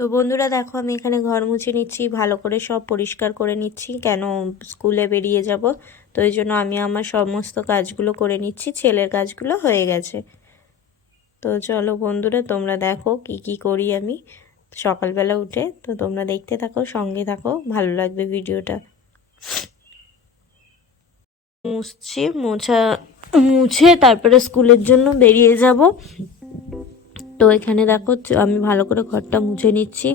তো বন্ধুরা দেখো আমি এখানে ঘর মুছে নিচ্ছি, ভালো করে সব পরিষ্কার করে নিচ্ছি, কেন স্কুলে বেরিয়ে যাব। তো এই জন্য আমি আমার সমস্ত কাজগুলো করে নিচ্ছি, ছেলের কাজগুলো হয়ে গেছে। তো চলো বন্ধুরা তোমরা দেখো কি কি করি আমি সকালবেলা উঠে। তো তোমরা দেখতে থাকো, সঙ্গে থাকো, ভালো লাগবে ভিডিওটা। মুছে তারপরে স্কুলের জন্য বেরিয়ে যাব। তো এখানে দেখো আমি ভালো করে ঘরটা মুছে নিচ্ছি।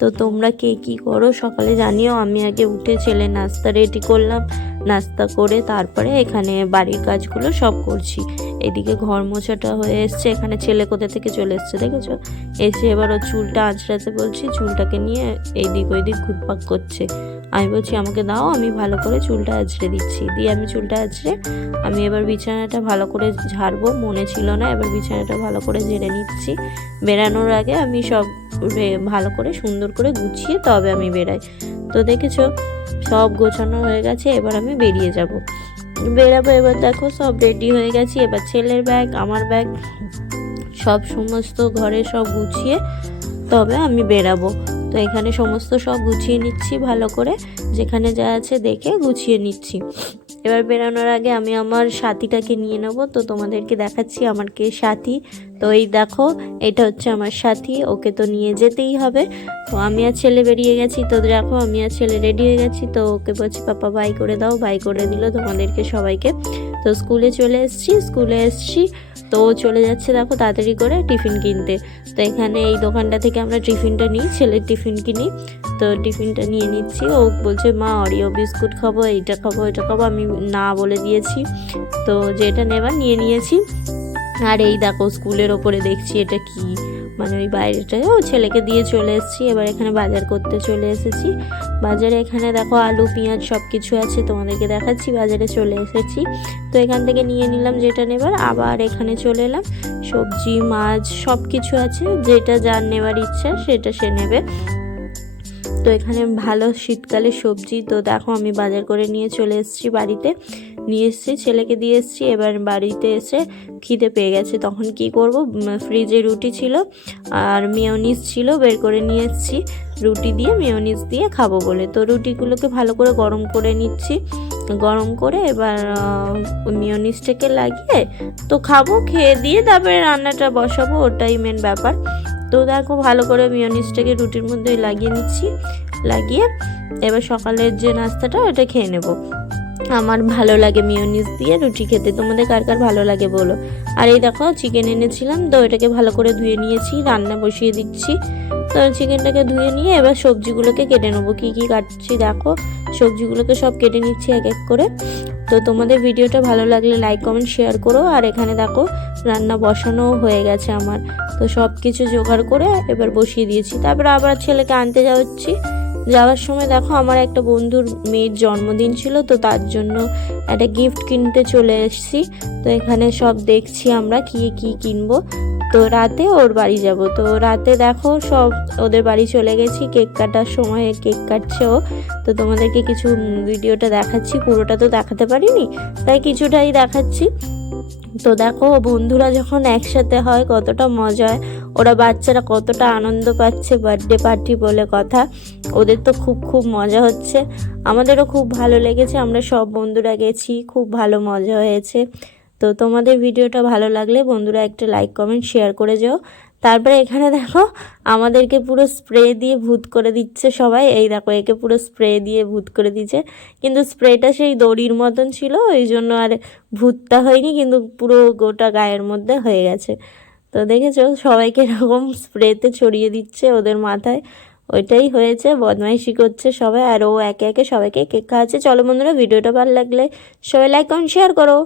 তো তোমরা কে কী করো সকালে জানিও। আমি আগে উঠে ছেলে নাস্তা রেডি করলাম, নাস্তা করে তারপরে এখানে বাড়ির কাজগুলো সব করছি। এদিকে ঘর মোছাটা হয়ে এসছে, এখানে ছেলে কোথা থেকে চলে এসছে দেখেছো, এসে এবার ওর চুলটা আঁচড়াতে বলছি, চুলটাকে নিয়ে এইদিক ওইদিক ঘুরপাক করছে। আমি বলছি আমাকে দাও, আমি ভালো করে চুলটা আঁচড়ে দিচ্ছি। দিয়ে আমি চুলটা আঁচড়ে আমি এবার বিছানাটা ভালো করে ঝাড়বো, মনে ছিল না। এবার বিছানাটা ভালো করে ঝেড়ে নিচ্ছি। বেরানোর আগে আমি সব ভালো করে সুন্দর করে গুছিয়ে তবে আমি বেরাই। তো দেখেছো সব গোছানো হয়ে গেছে, এবার আমি বেরাবো। এবার দেখো সব রেডি হয়ে গেছি। এবার ছেলের ব্যাগ, আমার ব্যাগ, সব সমস্ত ঘরে সব গুছিয়ে তবে আমি বেরাবো। তো এখানে সমস্ত সব গুছিয়ে নিচ্ছি ভালো করে, যেখানে যা আছে দেখে গুছিয়ে নিচ্ছি। এবার বেরানোর আগে আমি আমার সাথীটাকে নিয়ে নেব। তো তোমাদেরকে দেখাচ্ছি আমার কে সাথী। তো এই দেখো এটা হচ্ছে আমার সাথী, ওকে তো নিয়ে যেতেই হবে। তো আমি আর ছেলে বেরিয়ে গেছি। তো দেখো আমি আর ছেলে রেডি হয়ে গেছি। তো ওকে বলছি পাপা বাই করে দাও, বাই করে দিল তোমাদেরকে সবাইকে। তো স্কুলে এসছি। তো ও চলে যাচ্ছে দেখো তাড়াতাড়ি করে টিফিন কিনতে। তো এখানে এই দোকানটা থেকে আমরা টিফিনটা নিই, ছেলের টিফিন কিনি। তো টিফিনটা নিয়ে নিচ্ছি। ও বলছে মা অরিও বিস্কুট খাবো, এইটা খাবো, এটা খাবো। আমি না বলে দিয়েছি, তো যেটা নেবার নিয়ে নিয়েছি। আর এই দেখো স্কুলের ওপরে দেখছি এটা কি, মানে ওই বাইরেটায় ও ছেলেকে দিয়ে চলে এসেছি। এবার এখানে বাজার করতে চলে এসেছি। বাজারে এখানে দেখো আলু পেঁয়াজ সব কিছু আছে, তোমাদেরকে দেখাচ্ছি। বাজারে চলে এসেছি। তো এখান থেকে নিয়ে নিলাম যেটা নেবার, আবার এখানে চলে এলাম। সবজি মাছ সব কিছু আছে, যেটা যার নেবার ইচ্ছা সেটা সে নেবে। তো এখানে ভালো শীতকালে সবজি। তো দেখো আমি বাজার করে নিয়ে চলে এসেছি বাড়িতে, নিয়ে এসেছি ছেলেকে দিয়ে এসেছি। এবার বাড়িতে এসে খিদে পেয়ে গেছে, তখন কি করব, ফ্রিজে রুটি ছিল আর মেয়োনিজ ছিল, বের করে নিয়ে এসেছি। রুটি দিয়ে মেয়োনিজ দিয়ে খাবো বলে। তো রুটিগুলোকে ভালো করে গরম করে নিচ্ছি। গরম করে এবার মেয়োনিজটাকে লাগিয়ে তো খাবো, খেয়ে দিয়ে তারপরে রান্নাটা বসাবো, ওটাই মেন ব্যাপার। তো দেখো ভালো করে মেয়োনিজটাকে রুটির মধ্যে লাগিয়ে নিচ্ছি। লাগিয়ে এবার সকালের যে নাস্তাটা ওটা খেয়ে নেব। আমার ভালো লাগে মেয়োনিজ দিয়ে রুটি খেতে, তোমাদের কার কার ভালো লাগে বলো। আর এই দেখো চিকেন এনেছিলাম, তো এটাকে ভালো করে ধুয়ে নিয়েছি, রান্না বসিয়ে দিচ্ছি। তো চিকেনটাকে ধুয়ে নিয়ে এবার সবজিগুলোকে কেটে নেবো। কী কী কাটছি দেখো, সবজিগুলোকে সব কেটে নিচ্ছি এক এক করে। তো তোমাদের ভিডিওটা ভালো লাগলে লাইক কমেন্ট শেয়ার করো। আর এখানে দেখো রান্না বসানো হয়ে গেছে আমার। তো সব কিছু জোগাড় করে এবার বসিয়ে দিয়েছি। তারপরে আবার ছেলেকে আনতে যাওয়ার সময় দেখো আমার একটা বন্ধুর মেয়ের জন্মদিন ছিল, তো তার জন্য একটা গিফট কিনতে চলে এসেছি। তো এখানে সব দেখছি আমরা কি কি কিনবো। তো রাতে ওর বাড়ি যাব। তো রাতে দেখো সব ওদের বাড়ি চলে গেছি, কেক কাটার সময় কেক কাটছে ও। তো তোমাদেরকে কিছু ভিডিওটা দেখাচ্ছি, পুরোটা তো দেখাতে পারিনি, তাই কিছুটাই দেখাচ্ছি। তো দেখো বন্ধুরা যখন একসাথে হয় কতটা মজা হয়, ওরা বাচ্চারা কতটা আনন্দ পাচ্ছে, বার্থডে পার্টি বলে কথা। ওদের তো খুব মজা হচ্ছে, আমাদেরও খুব ভালো লেগেছে। আমরা সব বন্ধুরা গেছি, খুব ভালো মজা হয়েছে। তো তোমাদের ভিডিওটা ভালো লাগলে বন্ধুরা একটা লাইক কমেন্ট শেয়ার করে যাও। তারপরে এখানে দেখো আমাদেরকে পুরো স্প্রে দিয়ে ভূত করে দিচ্ছে সবাই। এই দেখো একে পুরো স্প্রে দিয়ে ভূত করে দিচ্ছে, কিন্তু স্প্রেটা সেই দড়ির মতন ছিল, ওই জন্য আর ভূতটা হয়নি, কিন্তু পুরো গোটা গায়ের মধ্যে হয়ে গেছে। তো দেখেছো সবাইকে এরকম স্প্রেতে ছড়িয়ে দিচ্ছে ওদের মাথায়, ওইটাই হয়েছে। বদমাইশি করছে সবাই, আর ও একে একে সবাইকে কেক খাওয়াচ্ছে। চলো বন্ধুরা ভিডিওটা ভালো লাগলে সবাই লাইক কমেন্ট শেয়ার করো।